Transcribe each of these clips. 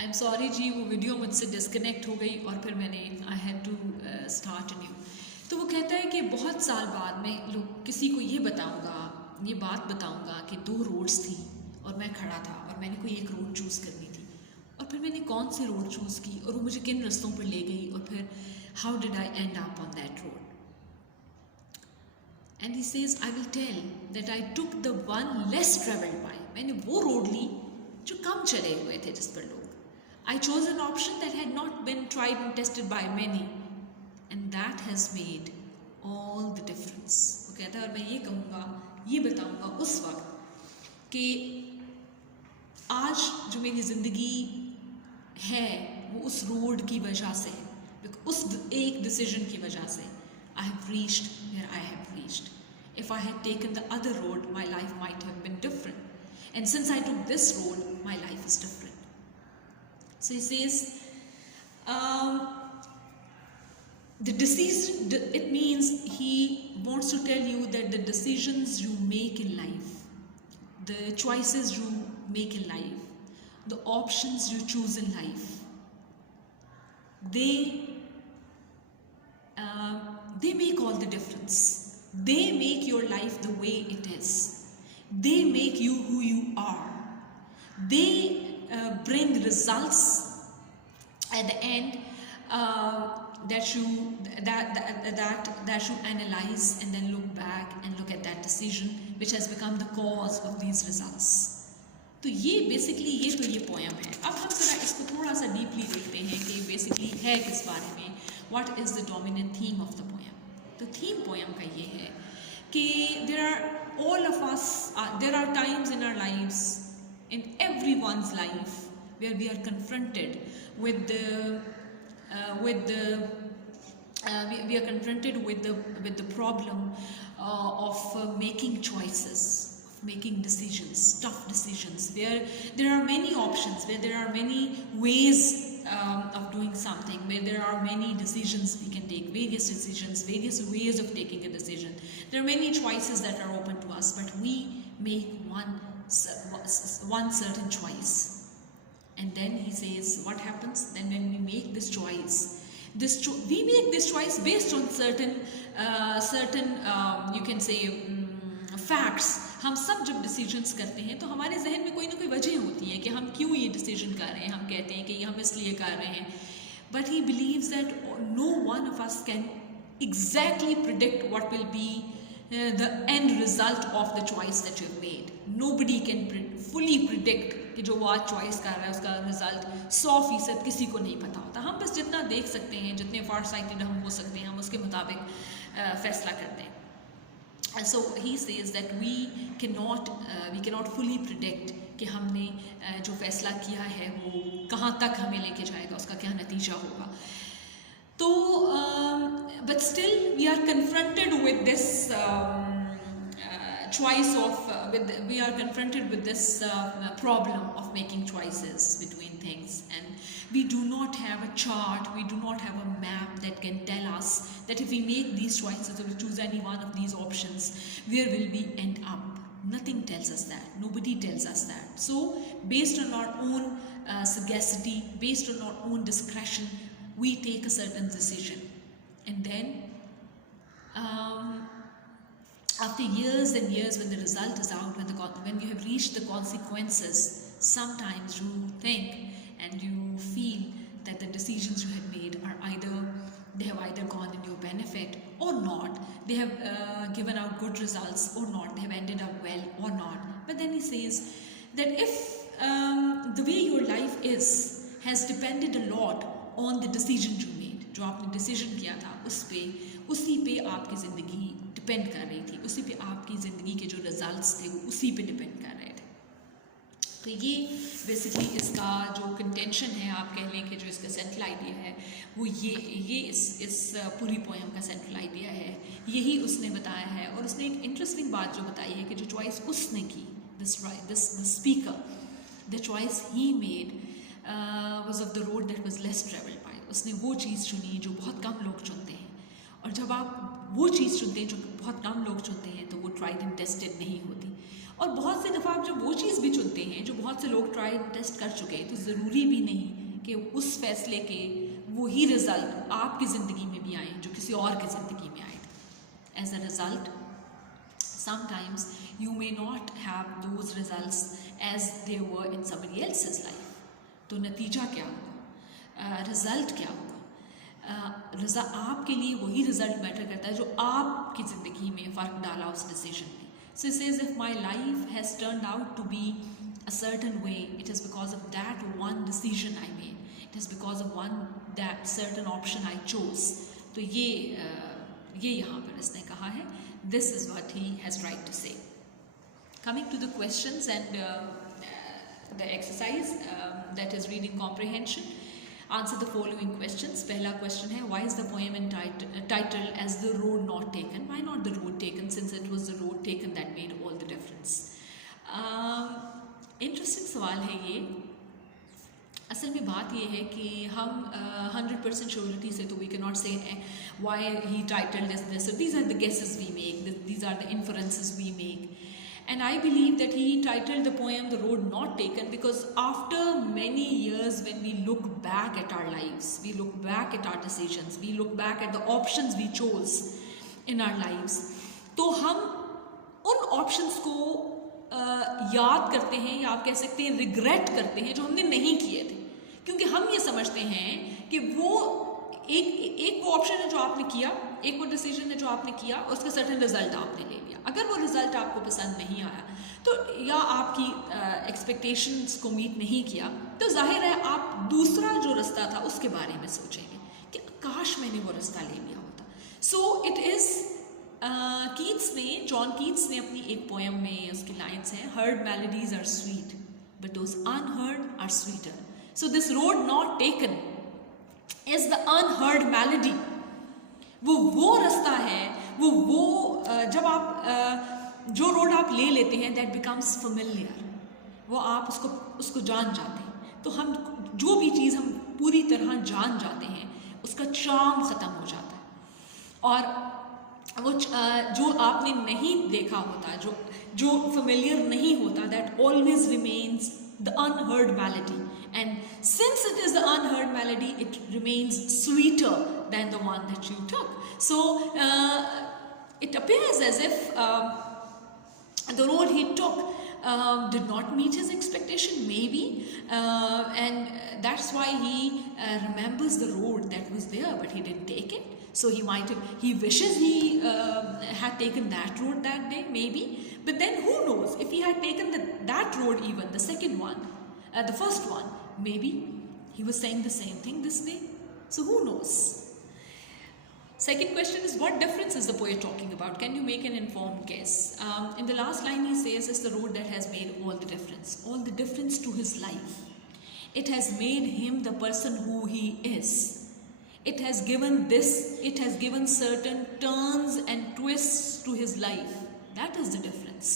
I am sorry जी, वो वीडियो मुझसे डिस्कनेक्ट हो गई और फिर मैंने I had to start new. तो वो कहता है कि बहुत साल बाद में लोग किसी को ये बात बताऊंगा कि दो रोड्स थी और मैं खड़ा था और मैंने कोई एक रोड चूज़ करनी थी और फिर मैंने कौन सी रोड चूज़ की और वो मुझे किन रास्तों पर ले गई और फिर how did I end up on that road. And he says I will tell that I took the one less travelled by. मैंने वो रोड ली जो कम चले हुए थे जिस पर लोग। I chose an option that had not been tried and tested by many, and that has made all the difference. वो कहता है और मैं ये कहूँगा, ये बताऊँगा उस वक्त कि आज जो मेरी ज़िंदगी है वो उस रोड की वजह से है, उस एक डिसीजन की वजह से I have reached where I have reached. If I had taken the other road, my life might have been different. And since I took this road, my life is different. So he says, the decision, it means he wants to tell you that the decisions you make in life, the choices you make in life, the options you choose in life, they make all the difference. They make your life the way it is. They make you who you are. They bring results at the end that you analyze and then look back and look at that decision which has become the cause of these results. तो ये बेसिकली ये पोएम है। अब हम जरा इसको थोड़ा सा डीपली देखते हैं कि बेसिकली है किस बारे में, what is the dominant theme of the poem. तो थीम पोएम का ये है कि there are times in our lives, in everyone's life, where we are confronted with the problem of making choices, of making decisions, tough decisions, where there are many options, where there are many ways of doing something, where there are many decisions we can take, various decisions, various ways of taking a decision. There are many choices that are open to us, but we make one certain choice. And then he says, what happens then when we make this choice? We make this choice based on certain you can say facts. हम सब जब डिसीजंस करते हैं तो हमारे जहन में कोई ना कोई वजह होती है कि हम क्यों ये डिसीजन कर रहे हैं। हम कहते हैं कि ये हम इसलिए कर रहे हैं, but he believes that no one of us can exactly predict what will be the end result of the choice that you have made. Nobody can fully predict कि जो वो आज चॉइस कर रहा है उसका रिजल्ट 100% किसी को नहीं पता होता। हम बस जितना देख सकते हैं, जितने फार साइटेड हम हो सकते हैं, हम उसके मुताबिक फैसला करते हैं। So he says that we cannot fully predict कि हमने जो फैसला किया है वो कहाँ तक हमें लेके जाएगा, उसका क्या नतीजा होगा। तो but still we are confronted with this we are confronted with this problem of making choices between things, and we do not have a chart, we do not have a map that can tell us that if we make these choices or we choose any one of these options, where will we end up. Nothing tells us that, nobody tells us that. So based on our own sagacity, based on our own discretion, we take a certain decision, and then after years and years, when the result is out, when you have reached the consequences, sometimes you think and you feel that the decisions you had made they have either gone in your benefit or not. They have given out good results or not. They have ended up well or not. But then he says that if the way your life has depended a lot on the decision you made, जो आपने डिसीजन किया था उसी पे आपकी ज़िंदगी डिपेंड कर रही थी, उसी पे आपकी ज़िंदगी के जो रिजल्ट्स थे वो उसी पे डिपेंड कर रहे थे। तो ये बेसिकली इसका जो कंटेंशन है, आप कह लें कि जो इसका सेंट्रल आइडिया है वो ये इस पूरी पोएम का सेंट्रल आइडिया है, यही उसने बताया है। और उसने एक इंटरेस्टिंग बात जो बताई है कि जो चॉइस उसने की, this speaker, the choice he made was of the road that was less travelled bye. उसने वो चीज़ चुनी जो बहुत कम लोग चुनते हैं, और जब आप वो चीज़ चुनते हैं जो बहुत कम लोग चुनते हैं तो वो ट्राइड एंड टेस्टेड नहीं होती। और बहुत सी दफ़ा आप जब वो चीज़ भी चुनते हैं जो बहुत से लोग ट्राई टेस्ट कर चुके हैं, तो ज़रूरी भी नहीं कि उस फैसले के वही रिज़ल्ट आपकी ज़िंदगी में भी आए जो किसी और की ज़िंदगी में आए थे. As a result, sometimes you may not have those results as they were in somebody else's life. तो नतीजा क्या होगा, रिज़ल्ट क्या होगा, आपके लिए वही रिज़ल्ट मैटर करता है जो आपकी ज़िंदगी में फ़र्क डाला उस डिसीजन में. So it says if my life has turned out to be a certain way, it is because of that one decision I made. It is because of that certain option I chose. तो ये यहाँ पर इसने कहा है. This is what he has tried to say. Coming to the questions and the exercise, that is reading comprehension. Answer the following questions. पहला question है, why is the poem titled as The Road Not Taken? Why not the road taken, since it was the road taken that made all the difference? Interesting सवाल है ये. असल में बात ये है कि हम 100% श्योरिटी से तो we cannot say why he titled this. So these are the guesses we make, these are the inferences we make. And I believe that he titled the poem The Road Not Taken because after many years, when we look back at our lives, we look back at our decisions, we look back at the options we chose in our lives, तो हम उन options को याद करते हैं, या आप कह सकते हैं रिग्रेट करते हैं जो हमने नहीं किए थे, क्योंकि हम ये समझते हैं कि वो एक वो ऑप्शन है जो आपने किया, एक वो डिसीजन है जो आपने किया, उसका सर्टेन रिजल्ट आपने ले लिया. अगर वो रिजल्ट आपको पसंद नहीं आया तो, या आपकी एक्सपेक्टेशंस को मीट नहीं किया, तो जाहिर है आप दूसरा जो रास्ता था उसके बारे में सोचेंगे कि काश मैंने वो रास्ता ले लिया होता. So it is John Keats ने अपनी एक पोएम में उसकी लाइन्स हैं, heard melodies are sweet but those unheard are sweeter. So this road not taken is the unheard melody. वो रास्ता है, जब आप जो रोड आप ले लेते हैं, दैट बिकम्स फेमिलियर, वो आप उसको जान जाते हैं. तो हम जो भी चीज़ हम पूरी तरह जान जाते हैं, उसका चार्म ख़त्म हो जाता है. और वो जो आपने नहीं देखा होता, जो फेमिलियर नहीं होता, that always remains the unheard melody, and since it is the unheard melody, it remains sweeter than the one that you took. So it appears as if the road he took did not meet his expectation, maybe, and that's why he remembers the road that was there, but he didn't take it. So he wishes he had taken that road that day, maybe. But then who knows, if he had taken that road, even the second one, the first one, maybe he was saying the same thing this day. So who knows? Second question is, what difference is the poet talking about? Can you make an informed guess? In the last line he says, it's the road that has made all the difference to his life. It has made him the person who he is. It has given certain turns and twists to his life. That is the difference.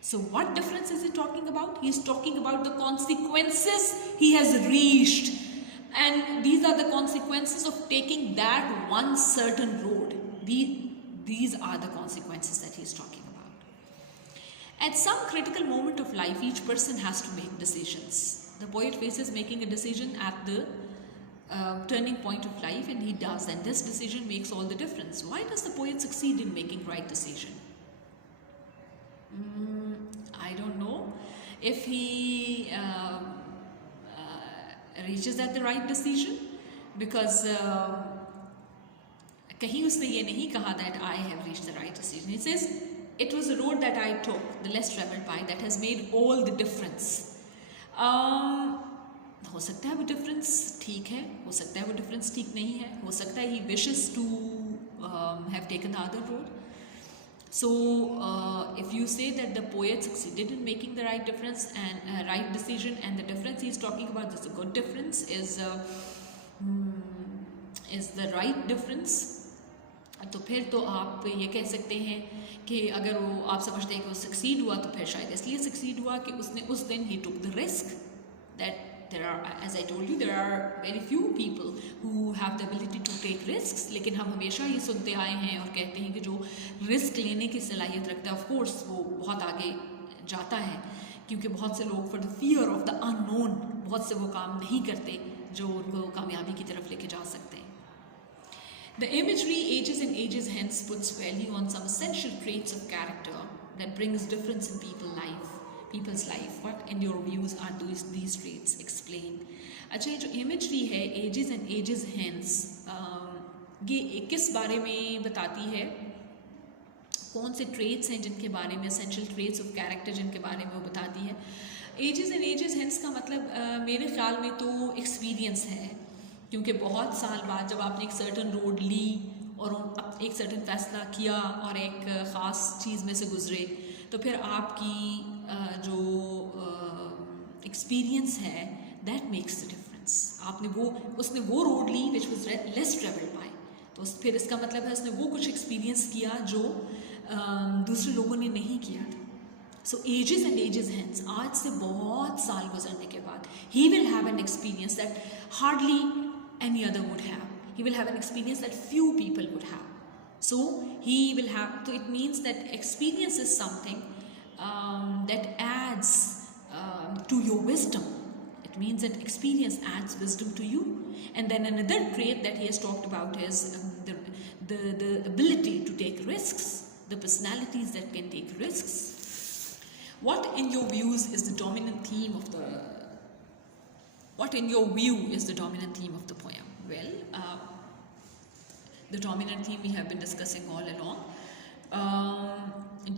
So what difference is he talking about? He is talking about the consequences he has reached. And these are the consequences of taking that one certain road. These are the consequences that he is talking about. At some critical moment of life, each person has to make decisions. The poet faces making a decision at the turning point of life, and he does, and this decision makes all the difference. Why does the poet succeed in making right decision? I don't know if he reaches at the right decision, because कहीं उसने ये नहीं कहा that I have reached the right decision. He says it was the road that I took, the less traveled by, that has made all the difference. हो सकता है वो डिफरेंस ठीक है, हो सकता है वो डिफरेंस ठीक नहीं है, हो सकता है he wishes to have taken the other road. So if you say that the poet succeeded in making the right difference and right decision, and the difference he is talking about is a good difference, is the right difference, तो फिर तो आप ये कह सकते हैं कि अगर वो आप समझते हैं कि वो सक्सीड हुआ, तो फिर शायद इसलिए सक्सीड हुआ कि उसने उस दिन he took the risk. That there are, as I told you, there are very few people who have the ability to take risks. लेकिन हम हमेशा ये सुनते आए हैं और कहते हैं कि जो रिस्क लेने की सलाहियत रखता है, ऑफ कोर्स वो बहुत आगे जाता है, क्योंकि बहुत से लोग for the fear of the unknown बहुत से वो काम नहीं करते जो उनको कामयाबी की तरफ लेके जा सकते हैं. The imagery ages and ages hence puts value on some essential traits of character that brings difference in people's life. What in your views are these traits? Explain. अच्छा, ये जो imagery है ages and ages hence, ये किस बारे में बताती है? कौन से traits हैं जिनके बारे में, essential traits of character जिनके बारे में वो बताती है? Ages and ages hence का मतलब मेरे ख्याल में तो experience है, क्योंकि बहुत साल बाद जब आपने एक सर्टन रोड ली और एक सर्टन फैसला किया और एक ख़ास चीज़ में से गुजरे, तो फिर आपकी जो एक्सपीरियंस है दैट मेक्स द डिफरेंस. उसने वो रोड ली which was less travelled by, तो फिर इसका मतलब है उसने वो कुछ एक्सपीरियंस किया जो दूसरे लोगों ने नहीं किया था. सो एजेस एंड एजेस हेंस, आज से बहुत साल गुजरने के बाद he will have an experience that hardly any other would have. He will have an experience that few people would have. So he will have, so it means that experience is something that adds to your wisdom. It means that experience adds wisdom to you. And then another trait that he has talked about is the ability to take risks, the personalities that can take risks. What in your views is the dominant theme of the What in your view is the dominant theme of the poem? Well, the dominant theme we have been discussing all along.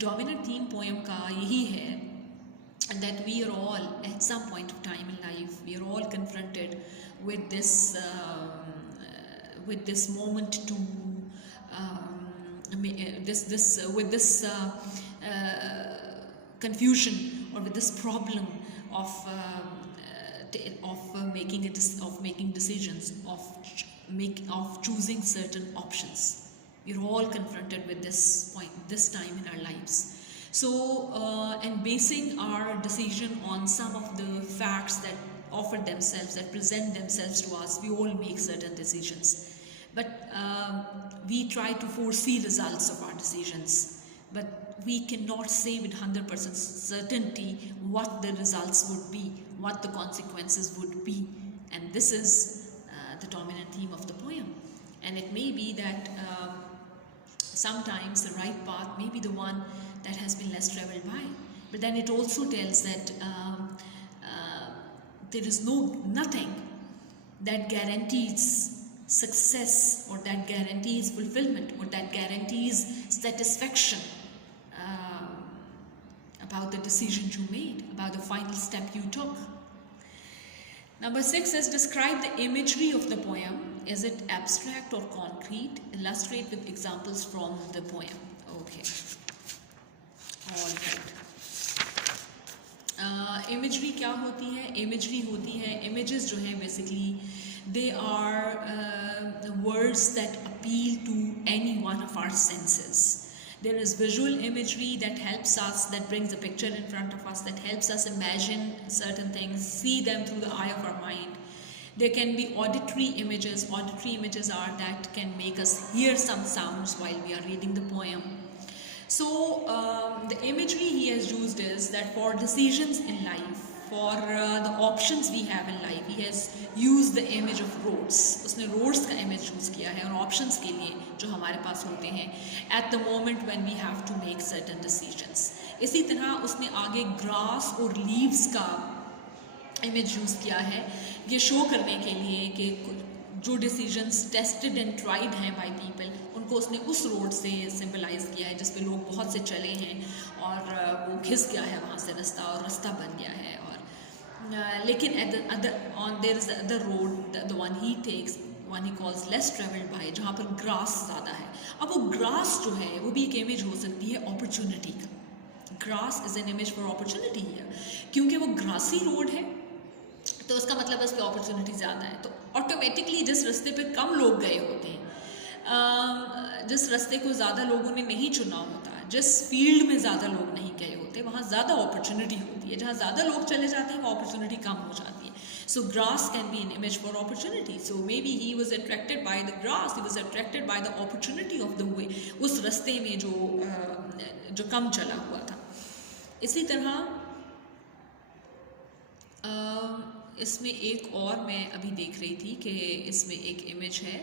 Dominant theme poem का यही है that we are all at some point of time in life, we are all confronted with this moment to with this confusion or with this problem of making decisions, of choosing certain options. We're all confronted with this time in our lives. So and basing our decision on some of the facts that offer themselves, that present themselves to us, we all make certain decisions, but we try to foresee results of our decisions, but we cannot say with 100% certainty what the results would be, what the consequences would be, and this is the dominant theme of the poem. And it may be that sometimes the right path may be the one that has been less traveled by, but then it also tells that there is nothing that guarantees success, or that guarantees fulfillment, or that guarantees satisfaction about the decision you made, about the final step you took. Number 6 is describe the imagery of the poem. Is it abstract or concrete? Illustrate with examples from the poem. Okay. All right. Imagery क्या होती है? Imagery होती है, images जो हैं basically they are words that appeal to any one of our senses. There is visual imagery that helps us, that brings a picture in front of us, that helps us imagine certain things, see them through the eye of our mind. There can be auditory images. Auditory images are that can make us hear some sounds while we are reading the poem. So the imagery he has used is that for decisions in life, for the options we have in life, he has used the image of roads. उसने roads का image use किया है और options के लिए जो हमारे पास होते हैं at the moment when we have to make certain decisions. इसी तरह उसने आगे grass और leaves का image use किया है ये show करने के लिए कि जो decisions tested and tried हैं by people, उनको उसने उस road से symbolize किया है जिस पे लोग बहुत से चले हैं और वो घिस गया है वहाँ से रास्ता और रास्ता बन गया है. और लेकिन there is the other road, the one he takes, one he calls less traveled by, जहाँ पर grass ज़्यादा है. अब वो grass जो है वो भी एक image हो सकती है opportunity का. Grass is an image for opportunity here, क्योंकि वो grassy road है तो उसका मतलब है उस पर opportunity ज़्यादा है. तो automatically जिस रास्ते पे कम लोग गए होते हैं, जिस रास्ते को ज़्यादा लोगों ने नहीं चुना होता, जिस फील्ड में ज़्यादा लोग नहीं गए होते, वहाँ ज़्यादा अपॉर्चुनिटी होती है. जहाँ ज़्यादा लोग चले जाते हैं वहाँ अपॉर्चुनिटी कम हो जाती है. So grass can be an image for opportunity. So maybe he was attracted by the grass, he was attracted by the opportunity of the way, उस रास्ते में जो कम चला हुआ था. इसी तरह इसमें एक और मैं अभी देख रही थी कि इसमें एक इमेज है,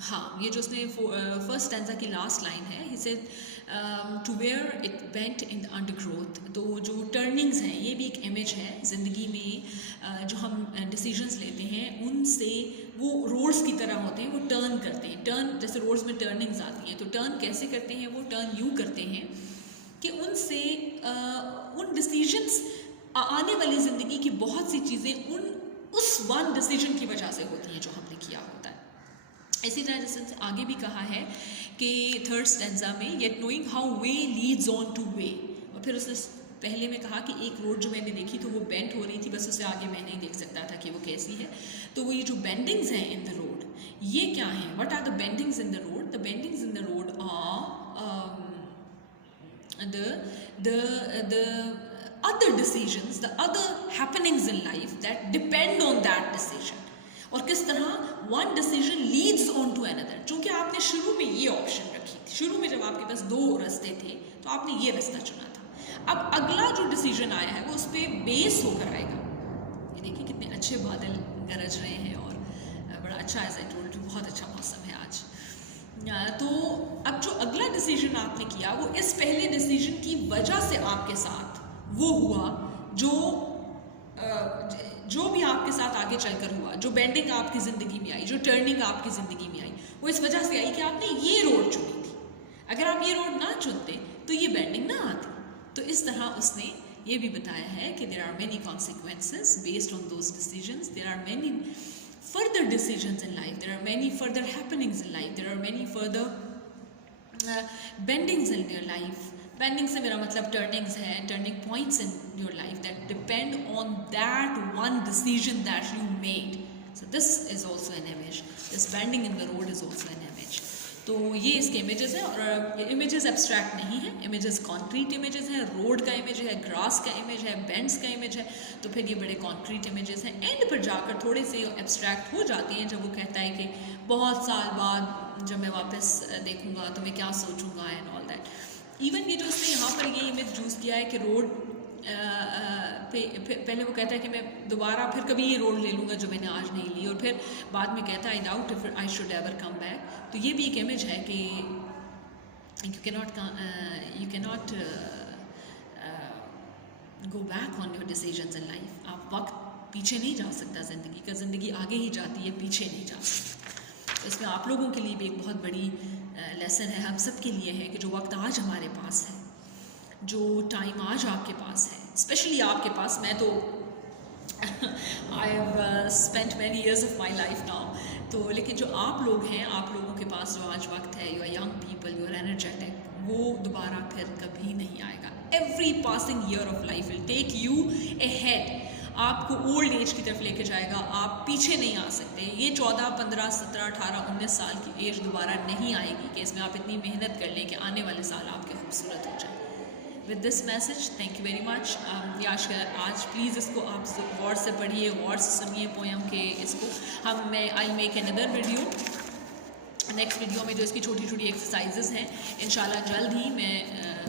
हाँ, ये जो उसने फर्स्ट स्टैंजा की लास्ट लाइन है, he said to where it bent in the undergrowth. तो जो टर्निंग्स हैं ये भी एक इमेज है ज़िंदगी में। जो हम डिसीजंस लेते हैं उनसे वो रोड्स की तरह होते हैं, वो टर्न करते हैं। टर्न जैसे रोड्स में टर्निंग्स आती हैं, तो टर्न कैसे करते हैं? वो टर्न यूँ करते हैं कि उनसे उन डिसीजंस आने वाली ज़िंदगी की बहुत सी चीज़ें उस वन डिसीजन की वजह से होती हैं जो हमने किया होता है। इसी तरह जैसे आगे भी कहा है कि थर्ड स्टैंजा में, yet knowing how way Leeds on two way. और फिर उसने पहले में कहा कि एक रोड जो मैंने देखी तो वो बेंड हो रही थी, बस उससे आगे मैं नहीं देख सकता था कि वो कैसी है। तो वो ये जो बेंडिंग्स हैं इन द रोड, ये क्या हैं? What are the bendings in the road? The bendings in the road are the other decisions, the other happenings in life that depend on that decision. और किस तरह one decision leads on to another। चूँकि आपने शुरू में ये ऑप्शन रखी थी, शुरू में जब आपके पास दो रास्ते थे तो आपने ये रास्ता चुना था। अब अगला जो डिसीजन आया है वो उस पर बेस होकर आएगा। ये देखिए कितने अच्छे बादल गरज रहे हैं और बड़ा अच्छा, एज आई टोल्ड यू, बहुत अच्छा मौसम है आज। तो अब जो अगला डिसीजन आपने किया वो इस पहले डिसीजन की वजह से आपके साथ वो हुआ जो भी आपके साथ आगे चलकर हुआ, जो बेंडिंग आपकी ज़िंदगी में आई, जो टर्निंग आपकी ज़िंदगी में आई, वो इस वजह से आई कि आपने ये रोड चुनी थी। अगर आप ये रोड ना चुनते तो ये बेंडिंग ना आती। तो इस तरह उसने ये भी बताया है कि there are many consequences based on those decisions, there are many further decisions in life, there are many further happenings in life, there are many further bendings in your life. Bending से मेरा मतलब turnings है, turning points in your life that depend on that one decision that you made. So this is also an image. This bending in the road is also an image. तो ये इसके इमेजेस हैं, और images abstract नहीं है, images concrete images हैं। रोड का इमेज है, ग्रास का इमेज है, बेंड्स का इमेज है, तो फिर ये बड़े कॉन्क्रीट इमेजेस हैं। एंड पर जाकर थोड़े से एब्स्ट्रैक्ट हो जाती हैं जब वो कहता है कि बहुत साल बाद जब मैं वापस देखूंगा तो मैं क्या सोचूंगा एंड ऑल दैट। इवन ये जो उसने यहाँ पर ये इमेज चूज़ किया है कि रोड पहले वो कहता है कि मैं दोबारा फिर कभी ये रोड ले लूँगा जो मैंने आज नहीं ली, और फिर बाद में कहता है I doubt if I should ever come back. तो ये भी एक इमेज है कि you can not go back on your decisions in life. आप वक्त पीछे नहीं जा सकता ज़िंदगी का, ज़िंदगी आगे ही जाती है, पीछे नहीं जा सकती। तो इसमें आप लोगों के लिए भी एक बहुत बड़ी लेसन है, हम सब के लिए है कि जो वक्त आज हमारे पास है, जो टाइम आज आपके पास है, स्पेशली आपके पास, मैं तो I have spent many years of my life now, तो लेकिन जो आप लोग हैं, आप लोगों के पास जो आज वक्त है, you are young people, you are energetic, वो दोबारा फिर कभी नहीं आएगा। Every passing year of life will take you ahead, आपको ओल्ड एज की तरफ लेके जाएगा, आप पीछे नहीं आ सकते। ये 14, 15, 17, 18, 19 साल की एज दोबारा नहीं आएगी कि इसमें आप इतनी मेहनत कर लें कि आने वाले साल आपके खूबसूरत हो जाए। With this message thank you very much. आज प्लीज़ इसको आप गौर से पढ़िए, गौर से सुनिए पोयम के इसको। I make another video, next video में जो इसकी छोटी छोटी एक्सरसाइजेस हैं, इंशाल्लाह जल्द ही मैं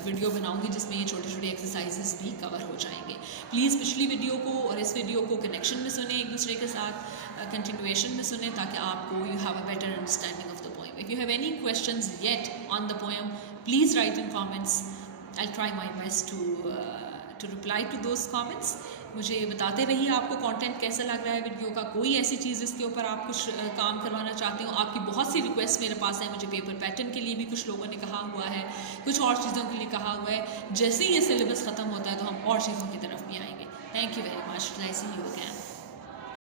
वीडियो बनाऊंगी जिसमें ये छोटी छोटी एक्सरसाइजेस भी कवर हो जाएंगे। प्लीज़ पिछली वीडियो को और इस वीडियो को कनेक्शन में सुने, एक दूसरे के साथ कंटिन्यूएशन में सुने, ताकि आपको you have a better understanding of the poem. If you have any questions yet on the poem, please write in comments. I'll try my best to reply to those comments. मुझे बताते रहिए आपको कंटेंट कैसा लग रहा है वीडियो का, कोई ऐसी चीज़ जिसके ऊपर आप कुछ काम करवाना चाहते हो। आपकी बहुत सी रिक्वेस्ट मेरे पास है, मुझे पेपर पैटर्न के लिए भी कुछ लोगों ने कहा हुआ है, कुछ और चीज़ों के लिए कहा हुआ है। जैसे ही ये सिलेबस ख़त्म होता है तो हम और चीज़ों की तरफ भी आएंगे। Thank you very much. I see you again.